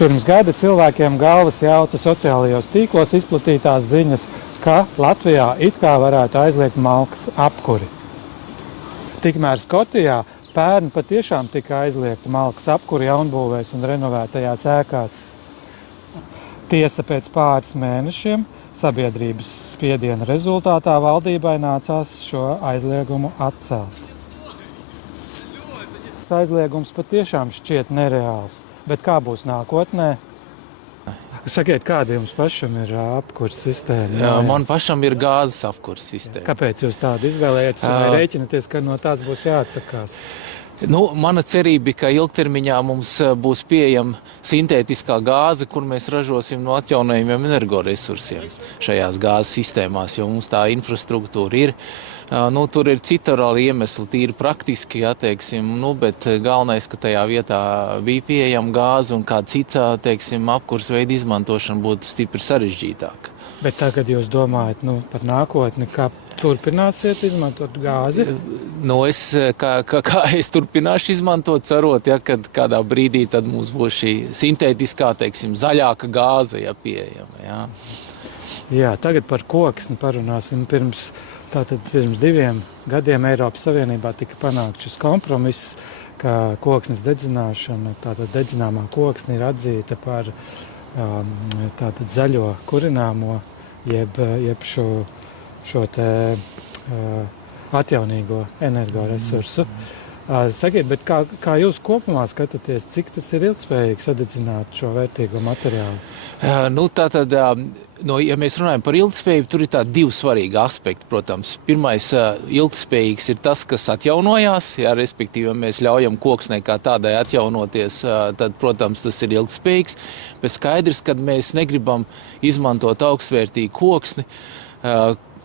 Pirms gada cilvēkiem galvas jauca sociālajos tīklos izplatītās ziņas, ka Latvijā it kā varētu aizliegt malkas apkuri. Tikmēr Skotijā pērn patiešām tika aizliegta malkas apkuri jaunbūvēs un renovētajās ēkās. Tiesa pēc pāris mēnešiem sabiedrības spiediena rezultātā valdībai nācās šo aizliegumu atcelt. Aizliegums patiešām šķiet nereāls. Bet kā būs nākotnē? Sakiet, kāda jums pašam ir apkurs sistēma? Jā, man pašam ir gāzes apkurs sistēma. Kāpēc jūs tādu izvēlējaties un vai rēķinaties, ka no tās būs jāatsakās? Mana cerība, ka ilgtermiņā mums būs pieejama sintētiskā gāze, kur mēs ražosim no atjaunojumiem energoresursiem šajās gāzes sistēmās, jo mums tā infrastruktūra ir. Tur ir cita iemesli, tīri praktiski, bet galvenais, ka tajā vietā bija pieejama gāze un kāda cita, apkurs veida izmantošana būtu stipri sarežģītāka. Bet tagad jūs domājat par nākotni, kā turpināsiet izmantot gāzi? Kā es turpināšu izmantot, cerot, kad kādā brīdī tad mums būs šī sintētiskā, zaļāka gāze, pieejama. Jā, tagad par koksni parunāsim. Pirms 2 gadiem Eiropas Savienībā tika panākts šis kompromiss, ka koksnes dedzināšana, tātad dedzināmā koksne ir atzīta par zaļo kurināmo, jeb šo te atjaunīgo energoresursu. Sakiet, bet kā jūs kopumā skatāties, cik tas ir ilgspējīgi sadedzināt šo vērtīgo materiālu? Ja mēs runājam par ilgspējību, tur ir tādi 2 svarīgi aspekti, protams. Pirmais, ilgspējīgs ir tas, kas atjaunojās, respektīvi, ja mēs ļaujam koksnei kā tādai atjaunoties, tad, protams, tas ir ilgspējīgs. Bet skaidrs, ka mēs negribam izmantot augstvērtīgu koksni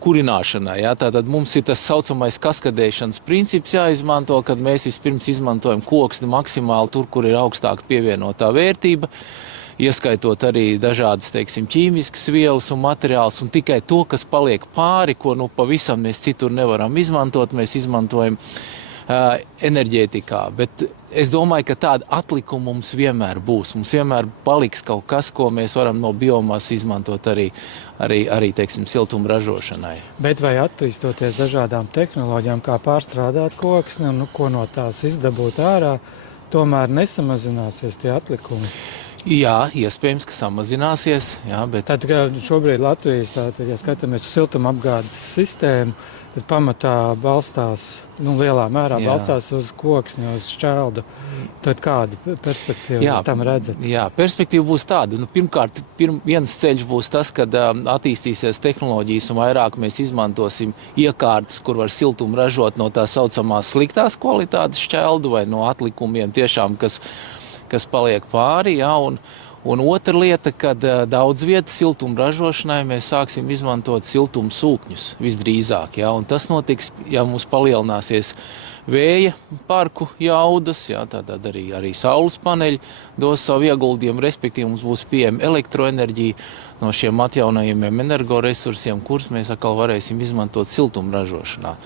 kurināšanai. Tātad mums ir tas saucamais kaskadēšanas princips jāizmanto, kad mēs vispirms izmantojam koksni maksimāli tur, kur ir augstāka pievienotā vērtība, ieskaitot arī dažādas, ķīmiskas vielas un materiālus, un tikai to, kas paliek pāri, ko pavisam mēs citur nevaram izmantot, mēs izmantojam enerģētikā. Bet es domāju, ka tāda atlikuma mums vienmēr būs. Mums vienmēr paliks kaut kas, ko mēs varam no biomasas izmantot arī siltuma ražošanai. Bet vai attīstoties dažādām tehnoloģijām, kā pārstrādāt koksni un ko no tās izdabūt ārā, tomēr nesamazināsies tie atlikumi? Jā, iespējams, ka samazināsies. Bet... Tad, šobrīd Latvijas, ja skatāmies uz siltumapgādes sistēmu, tad pamatā balstās, lielā mērā balstās uz koksni, uz šķeldu. Tad kāda perspektīva jūs tam redzat? Jā, perspektīva būs tāda. Pirmkārt, viens ceļš būs tas, kad attīstīsies tehnoloģijas un vairāk mēs izmantosim iekārtas, kur var siltumu ražot no tā saucamās sliktās kvalitātes šķeldu vai no atlikumiem tiešām, kas paliek pāri. Un otra lieta, kad daudz vietas siltuma ražošanai mēs sāksim izmantot siltuma sūkņus visdrīzāk. Un tas notiks, ja mums palielināsies vēja parku jaudas, tad arī saules paneļi dos savu ieguldījumu, respektīvi mums būs pieejama elektroenerģija no šiem atjaunojumiem energoresursiem, kurus mēs atkal varēsim izmantot siltuma ražošanā.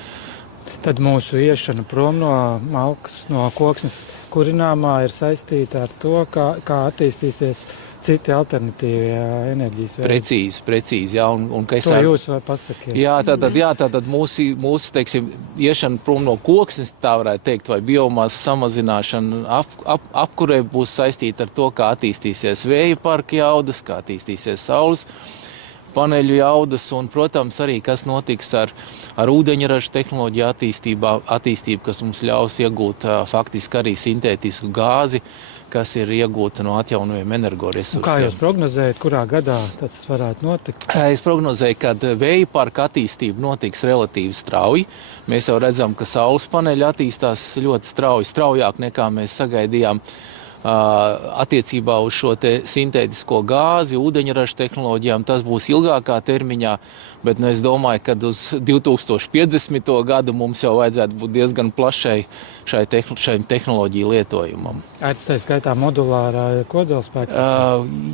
Tad mūsu iešana prom no malkas, no koksnes kurināmā ir saistīta ar to, kā attīstīsies citi alternatīvi enerģijas veidi. Precīzi. To jūs vai pasakiet? Tātad mūsu iešana prom no koksnes, tā varētu teikt, vai biomasas samazināšana apkurē būs saistīta ar to, kā attīstīsies vēja parka jaudas, kā attīstīsies saules paneļu jaudas un, protams, arī kas notiks ar ūdeņraža tehnoloģiju attīstību, kas mums ļaus iegūt faktiski arī sintētisku gāzi, kas ir iegūta no atjaunojumiem energoresursiem. Kā jūs prognozējat, kurā gadā tas varētu notikt? Es prognozēju, ka vēja parka attīstība notiks relatīvi strauji. Mēs jau redzam, ka saules paneļi attīstās ļoti strauji, straujāk nekā mēs sagaidījām. Attiecībā uz šo te sintētisko gāzi, ūdeņraža tehnoloģijām, tas būs ilgākā termiņā, bet es domāju, ka uz 2050. gadu mums jau vajadzētu būt diezgan plašai šai tehnoloģiju lietojumam. Tas tā skaitā modulārā kodolspēka?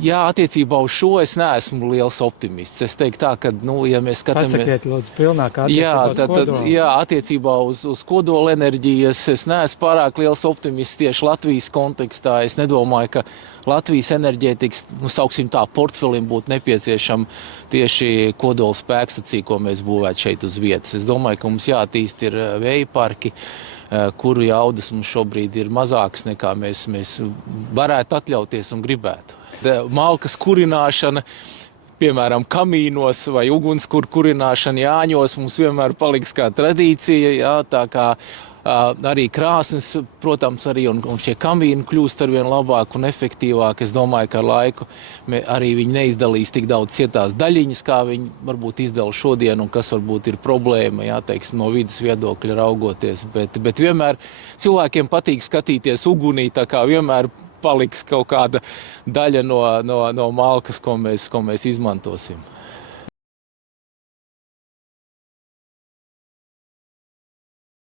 Jā, attiecībā uz šo es neesmu liels optimists. Es teiktu tā, ka, ja mēs skatāmies... Pasakiet, lūdzu, pilnāk attiecībā uz kodolu. Jā, attiecībā uz kodola enerģijas es neesmu pārāk liels optimists tieši Latvijas kontekstā, es nedomāju, ka Latvijas enerģētikas, sauksim tā, portfelim būtu nepieciešama tieši kodola spēkstacija, ko mēs būvētu šeit uz vietas. Es domāju, ka mums jātīst ir vēja parki, kuru jaudas mums šobrīd ir mazākas nekā mēs varētu atļauties un gribētu. Malkas kurināšana, piemēram, kamīnos vai ugunskura kurināšana Jāņos mums vienmēr paliks kā tradīcija, jā, tā kā arī krāsnes, protams, arī un šie kamīni kļūst arvien labāk un efektīvāk. Es domāju, ka ar laiku arī viņi neizdalīs tik daudz cietās daļiņas, kā viņi varbūt izdala šodien, un kas varbūt ir problēma, jā, teiksim, no vidas viedokļa raugoties. Bet vienmēr cilvēkiem patīk skatīties ugunī, tā kā vienmēr paliks kaut kāda daļa no malkas, ko mēs izmantosim.